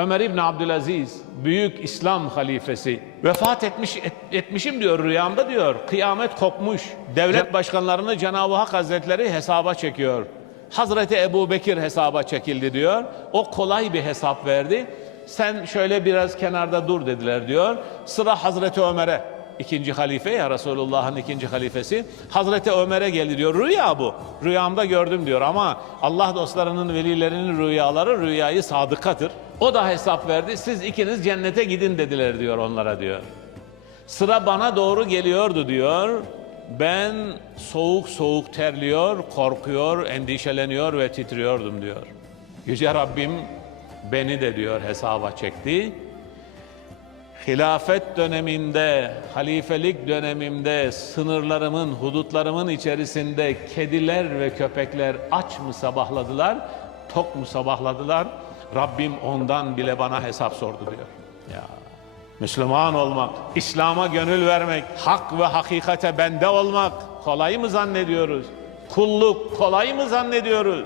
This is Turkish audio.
Ömer İbni Abdülaziz, büyük İslam halifesi, vefat etmiş et- etmişim diyor rüyamda diyor. Kıyamet kopmuş. Devlet başkanlarını Cenab-ı Hak Hazretleri hesaba çekiyor. Hazreti Ebu Bekir hesaba çekildi diyor. O kolay bir hesap verdi. Sen şöyle biraz kenarda dur dediler diyor. Sıra Hazreti Ömer'e. İkinci halife ya Resulullah'ın ikinci halifesi. Hazreti Ömer'e geldi diyor. Rüya bu. Rüyamda gördüm diyor ama Allah dostlarının velilerinin rüyaları rüyayı sadıkadır. O da hesap verdi. Siz ikiniz cennete gidin dediler diyor onlara diyor. Sıra bana doğru geliyordu diyor. Ben soğuk soğuk terliyor, korkuyor, endişeleniyor ve titriyordum diyor. Yüce Rabbim beni de diyor hesaba çekti. Hilafet döneminde, halifelik dönemimde sınırlarımın, hudutlarımın içerisinde kediler ve köpekler aç mı sabahladılar, tok mu sabahladılar? Rabbim ondan bile bana hesap sordu diyor. Ya Müslüman olmak, İslam'a gönül vermek, hak ve hakikate bende olmak kolay mı zannediyoruz? Kulluk kolay mı zannediyoruz?